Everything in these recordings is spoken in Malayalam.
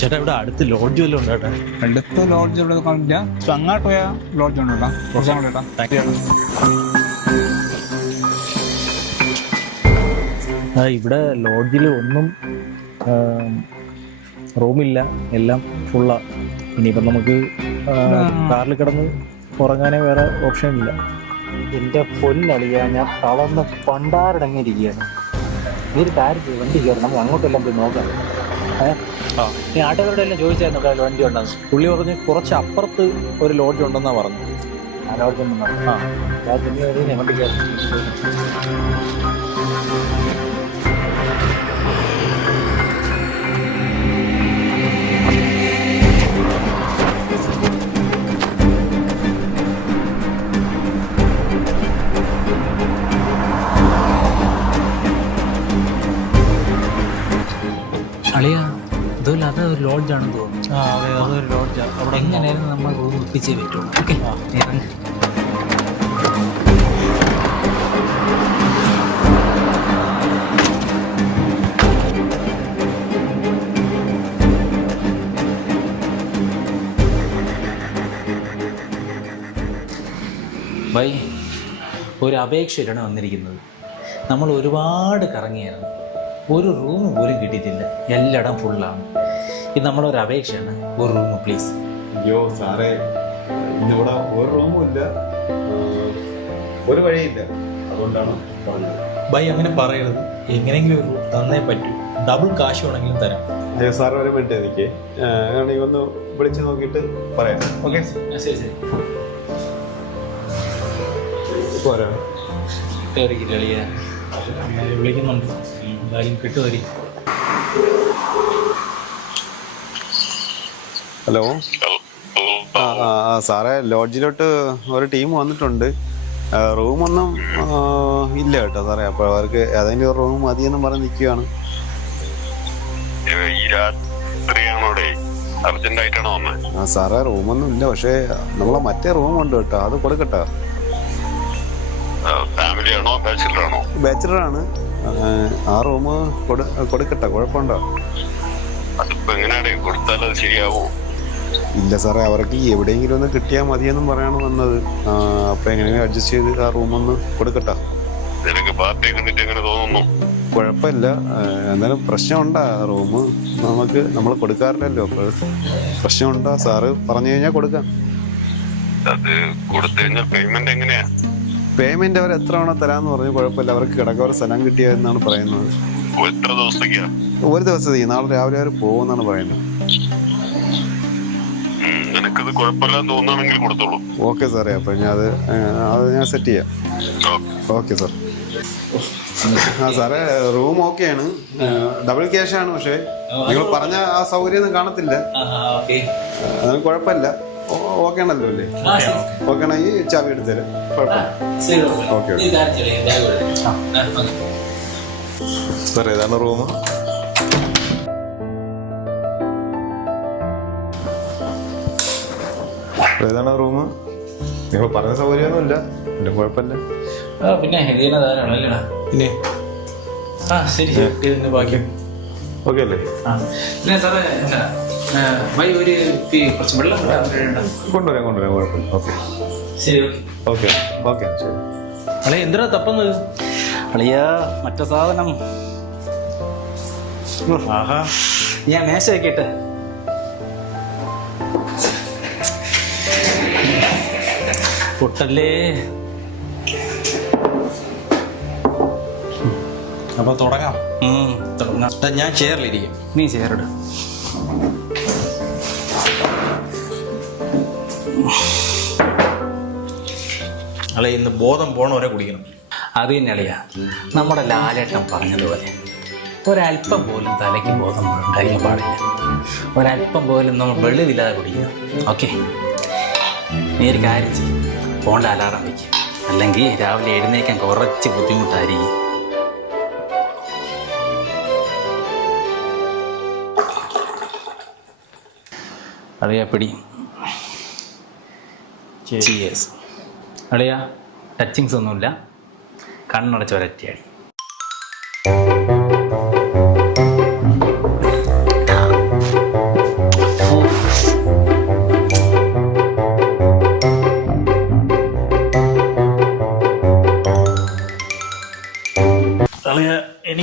ചേട്ടാ ഇവിടെ അടുത്ത് ലോഡ്ജ് വല്ലതും ഉണ്ടോ ചേട്ടാ? അടുത്ത ലോഡ്ജ് ഇവിടെ കാണില്ല. പക്ഷെ അങ്ങോട്ട് പോയ ലോഡ്ജ് ഉണ്ട് കേട്ടോ കുറച്ച് അങ്ങോട്ട് കേട്ടോ താങ്ക് യു ആ ഇവിടെ ലോഡ്ജിൽ ഒന്നും റൂമില്ല എല്ലാം ഫുള്ളാ ഇനിയിപ്പം നമുക്ക് ആ, കാറിൽ കിടന്ന് ഉറങ്ങാനേ വേറെ ഓപ്ഷൻ ഇല്ല. എന്റെ പൊന്നളിയ ഞാൻ തളർന്ന് പണ്ടാരടങ്ങിയിരിക്കുകയാണ് നീ ഒരു കാര്യം ചെയ്യ്, വണ്ടി കയറി നമുക്ക് അങ്ങോട്ടെല്ലാം പോയി നോക്കാം. ഏഹ് ആട്ടുകാരുടെ എല്ലാം ചോദിച്ചായിരുന്നു ഇവിടെ വണ്ടി ഉണ്ടെന്ന്. പുള്ളി പറഞ്ഞ് കുറച്ച് അപ്പുറത്ത് ഒരു ലോഡ്ജ് ഉണ്ടെന്നാ പറഞ്ഞു ആ ആ ഉണ്ടെന്നാണ് ആ വണ്ടി ലോഡ്ജാണെന്ന് തോന്നുന്നു. ആ അതെ അതൊരു ലോഡ്ജാ. അവിടെ എങ്ങനെയായിരുന്നു നമ്മൾ റൂം ഒപ്പിച്ചേ പറ്റുള്ളൂ. ഓക്കെ ബൈ ഒരു അപേക്ഷയിലാണ് വന്നിരിക്കുന്നത്. നമ്മൾ ഒരുപാട് കറങ്ങിയായിരുന്നു. ഒരു റൂം പോലും കിട്ടിയിട്ടില്ല. എല്ലായിടം ഫുള്ളാണ് ഇത് നമ്മളൊരു അപേക്ഷയാണ്. ഒരു റൂം പ്ലീസ് അയ്യോ സാറേ. ഇന്നിവിടെ ഒരു റൂമും ഇല്ല. ഒരു വഴിയില്ല. അതുകൊണ്ടാണ് പറഞ്ഞത്. ബൈ അങ്ങനെ പറയരുത്. എങ്ങനെയെങ്കിലും ഒരു തന്നേ പറ്റൂ. ഡബിൾ കാശ് വേണമെങ്കിലും തരാം. അയ്യോ സാർ ഒരു മിനിറ്റ് എനിക്ക്. ആണെങ്കിൽ ഒന്ന് വിളിച്ച് നോക്കിയിട്ട് പറയാം. ഓക്കെ ശരി ശരി. പോരാ. കയറിക്കില്ല വിളിക്കുന്നുണ്ട്. എന്തായാലും കിട്ടുമായിരിക്കും. ഹലോ. ആ ആ, ആ, സാറേ ലോഡ്ജിലോട്ട് ഒരു ടീം വന്നിട്ടുണ്ട്. റൂമൊന്നും ഇല്ല കേട്ടോ സാറേ. അപ്പോൾ അവർക്ക് ഏതെങ്കിലും ഒരു റൂം മതിയെന്നും പറഞ്ഞ് നിൽക്കുകയാണ് ആ സാറേ റൂമൊന്നും ഇല്ല. പക്ഷേ നമ്മളെ മറ്റേ റൂം ഉണ്ട് കേട്ടോ. അത് കൊടുക്കട്ടോ. ബാച്ചിലറാണ് ആ റൂം കൊടു കൊടുക്കട്ടെ. കുഴപ്പമുണ്ടോ? അതിപ്പോ എങ്ങനെയാണ്? കൊടുത്താൽ അത് ശരിയാവോ? ഇല്ല സാറേ അവർക്ക് എവിടെയെങ്കിലും ഒന്ന് കിട്ടിയാൽ മതിയെന്നും പറയാണ് വന്നത്. അപ്പൊ എങ്ങനെയെങ്കിലും അഡ്ജസ്റ്റ് ചെയ്ത് ആ റൂമൊന്ന് കൊടുക്കട്ടെ. നിനക്ക് പാർട്ടിയെ കണ്ടിട്ട് എങ്ങനെ തോന്നുന്നു. കുഴപ്പമില്ല. എന്തായാലും പ്രശ്നമുണ്ടാ റൂം നമുക്ക് നമ്മൾ കൊടുക്കാറില്ലല്ലോ. അപ്പോൾ പ്രശ്നമുണ്ടാ സാറ് പറഞ്ഞു കഴിഞ്ഞാൽ കൊടുക്കാം. അത് കൊടുത്തു കഴിഞ്ഞാൽ പേയ്മെന്റ് എങ്ങനെയാ? പേയ്മെന്റ് അവർ എത്ര തവണ തരാന്ന് പറഞ്ഞു. കുഴപ്പമില്ല. അവർക്ക് കിടക്കാൻ ഒരു സ്ഥലം കിട്ടിയെന്നാണ് പറയുന്നത്. എത്ര ദിവസത്തേക്കാ? ഒരു ദിവസത്തേക്ക്. നാളെ രാവിലെ അവർ പോകുമെന്നാണ് പറയുന്നത്. നിനക്കത് കുഴപ്പമില്ലാന്ന് തോന്നുകയാണെങ്കിൽ കൊടുത്തോളൂ. ഓക്കെ സാറേ അപ്പൊ ഞാൻ അത് അത് ഞാൻ സെറ്റ് ചെയ്യാം. ഓക്കെ. സാർ. ആ സാറേ റൂം ആണ്. ഡബിൾ ക്യാഷ് ആണ് പക്ഷേ. നിങ്ങൾ പറഞ്ഞ ആ സൗകര്യം ഒന്നും കാണത്തില്ല. ഓക്കെ അതിന് കുഴപ്പമില്ല. ഓക്കെ ആണല്ലോ അല്ലേ? ഓക്കെ ആണെങ്കിൽ ചാവി എടുത്തേരും കുഴപ്പമില്ല. Okay, okay. സാറേ ഏതാണ് റൂം. ഏതാണ് റൂം നിങ്ങൾ പറഞ്ഞ സൗകര്യമൊന്നുമില്ല. എന്റെ കുഴപ്പമില്ല. ആ, പിന്നെ പിന്നെ? ആ ശരി. ശരി ബാക്കി. ഓക്കെ. അല്ലേ പിന്നെ സാറേ വൈ ഒരു കുറച്ച് വെള്ളം കൊണ്ടുവരാം കൊണ്ടുവരാം. കുഴപ്പമില്ല. ഓക്കെ. ശരി ഓക്കെ. ഓക്കെ. ഓക്കെ ശരി. അളെ എന്തിനാ തപ്പുന്നത്? അളിയ മറ്റേ സാധനം. ആഹാ. ഞാൻ മേശ വെക്കട്ടെ പൊട്ടല്ലേ? അപ്പൊ തുടങ്ങാം. ഞാൻ ചെയറിലിരിക്കും. നീ ചേരട് അളെ ഇന്ന് ബോധം പോണ വരെ കുടിക്കണം. അത് തന്നെ അളിയ. നമ്മുടെ ലാലേട്ടൻ പറഞ്ഞതുപോലെ ഒരല്പം പോലും തലയ്ക്ക് ബോധം ഉണ്ടായിരിക്കാൻ പാടില്ല. ഒരല്പം പോലും നമ്മൾ വെളിവില്ലാതെ കുടിക്കണം. ഓക്കെ? നീ ഒരു കാര്യം ചെയ്യും. പോണ്ട അലാറം വയ്ക്കും അല്ലെങ്കിൽ രാവിലെ എഴുന്നേക്കാൻ കുറച്ച് ബുദ്ധിമുട്ടായിരിക്കും. അളിയ പിടി. ചിയേഴ്സ് അളിയ ടച്ചിങ്സ് ഒന്നുമില്ല. കണ്ണടച്ച് ഒരറ്റയാടി.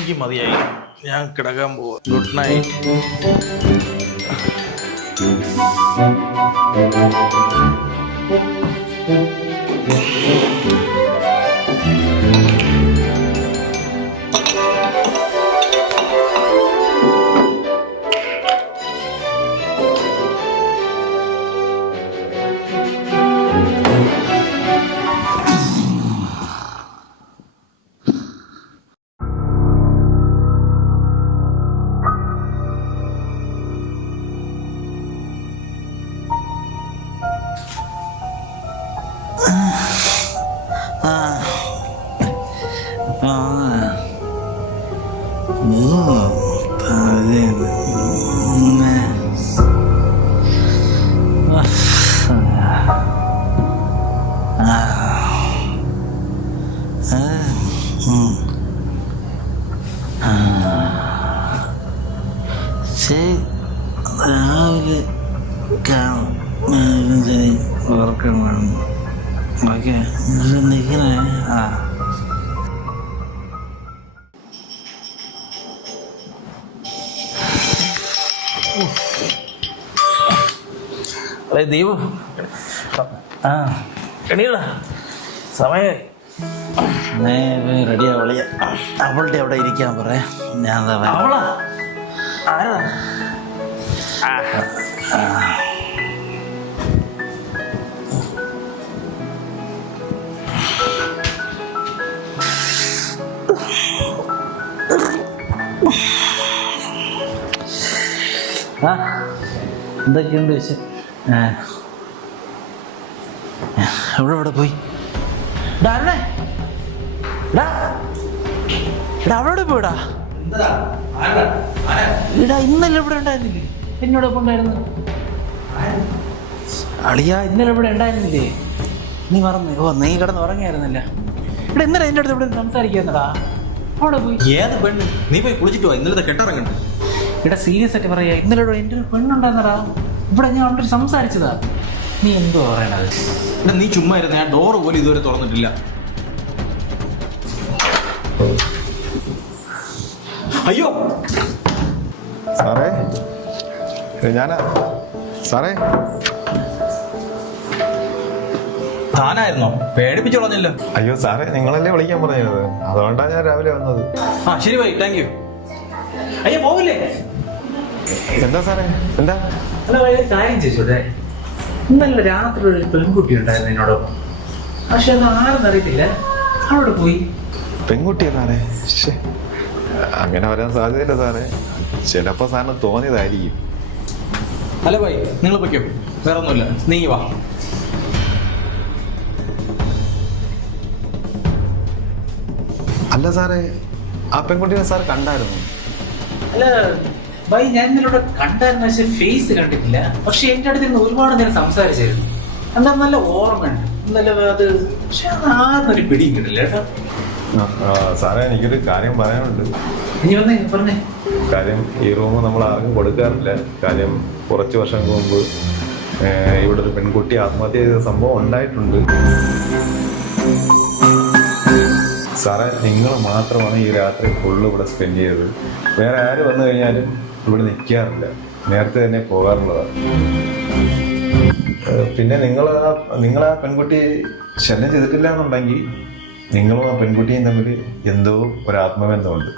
എനിക്ക് മതിയായി. ഞാൻ കിടക്കാൻ പോവാ. ഗുഡ് നൈറ്റ് ശരി ദീപു. ആ. എണീടാ. സമയമായി റെഡിയാ വിളിയ അവളുടെ അവിടെ ഇരിക്കാൻ പറയാ. ഞാൻ അവളാ? ആരാ? എന്തൊക്കെയുണ്ട് വിഷയം ആ. എവിടെ എവിടെ പോയി? ഡാരണേ. ഡാ. എടാ, അവിടെ പോയിടാ. എടാ ഇന്നലെ ഇവിടെ ഉണ്ടായിരുന്നില്ലേ? എന്നോട് ഒപ്പം ഉണ്ടായിരുന്നു. അളിയാ ഇന്നലെ ഇവിടെ ഉണ്ടായിരുന്നില്ലേ? നീ മറന്നു. ഓ നീ കിടന്ന് ഉറങ്ങിയായിരുന്നില്ല? ഇവിടെ ഇന്നലെ എന്റെ അടുത്ത് ഇവിടെ സംസാരിക്കുന്നടാ അവിടെ പോയി. ഏത് പെണ്ണ്? നീ പോയി കുളിച്ചിട്ട് വാ. ഇന്നലത്തെ കെട്ടിറങ്ങണ്ട. ഇവിടെ സീരിയസ് ആയിട്ട് പറയാ. ഇന്നലെ ഇവിടെ എന്റെ ഒരു പെണ്ണുണ്ടായിരുന്നടാ. ഇവിടെ ഞാൻ അവിടെ സംസാരിച്ചതാ. നീ എന്തോ പറയണത്? എടാ, നീ ചുമ്മാ ഇരുന്ന് ഞാൻ ഡോറ് പോലും ഇതുവരെ തുറന്നിട്ടില്ല. അയ്യോ! സാറേ? ഞാൻ സാറേ? താനായിരുന്നോ? പേടിപ്പിച്ചു കളഞ്ഞല്ലോ അയ്യോ സാറേ നിങ്ങളല്ലേ വിളിക്കാൻ പറഞ്ഞത്? അതുകൊണ്ടാണ് ഞാൻ രാവിലെ വന്നത്. ആ ശരി ബൈ. താങ്ക് യു അയ്യോ പോവില്ലേ? എന്താ സാറേ? എന്താ? അല്ല ഒരു കാര്യം ചോദിച്ചോട്ടെ? ഇന്നലെ രാത്രി ഒരു പെൺകുട്ടി ഉണ്ടായിരുന്നു എന്നോടൊപ്പം. പക്ഷെ അത് ആരും അറിയത്തില്ല. അവിടെ പോയി. പെൺകുട്ടി സാറേ. ശ്ശേ. അങ്ങനെ വരാൻ സാധ്യതയില്ല സാറേ. ചിലപ്പോ സാറിന് തോന്നിയതായിരിക്കും. അല്ല ഭായി നിങ്ങൾ പൊയ്ക്കോ. വേറെ ഒന്നുമില്ല നീ വാ. അല്ല സാറേ ആ പെൺകുട്ടിയെ സാർ കണ്ടായിരുന്നു? അല്ല ബൈ ഞാൻ ഇന്നലെ കണ്ടായിരുന്നു പക്ഷെ ഫേസ് കണ്ടിട്ടില്ല. പക്ഷെ എന്റെ അടുത്ത് നിന്ന് ഒരുപാട് നേരം സംസാരിച്ചായിരുന്നു. എന്താ നല്ല ഓർമ്മയുണ്ട് നല്ല അത് പക്ഷെ അത് ആർന്നൊരു പിടിയും കിട്ടില്ല കേട്ടോ. സാറേ എനിക്കൊരു കാര്യം പറയാനുണ്ട്. ഇനി വന്നേ പറഞ്ഞേ. കാര്യം ഈ റൂം നമ്മൾ ആർക്കും കൊടുക്കാറില്ല. കാര്യം കുറച്ച് വർഷം മുമ്പ് ഇവിടെ ഒരു പെൺകുട്ടി ആത്മഹത്യ ചെയ്ത സംഭവം ഉണ്ടായിട്ടുണ്ട്. സാറേ നിങ്ങൾ മാത്രമാണ് ഈ രാത്രി ഫുള്ള് ഇവിടെ സ്പെൻഡ് ചെയ്തത്. വേറെ ആര് വന്നു കഴിഞ്ഞാലും ഇവിടെ നിൽക്കാറില്ല നേരത്തെ തന്നെ പോകാറുള്ളതാണ് പിന്നെ നിങ്ങൾ ആ നിങ്ങൾ ആ പെൺകുട്ടി ശല്യം ചെയ്തിട്ടില്ല എന്നുണ്ടെങ്കിൽ നിങ്ങളും ആ പെൺകുട്ടിയും തമ്മിൽ എന്തോ ഒരു ആത്മബന്ധമുണ്ട്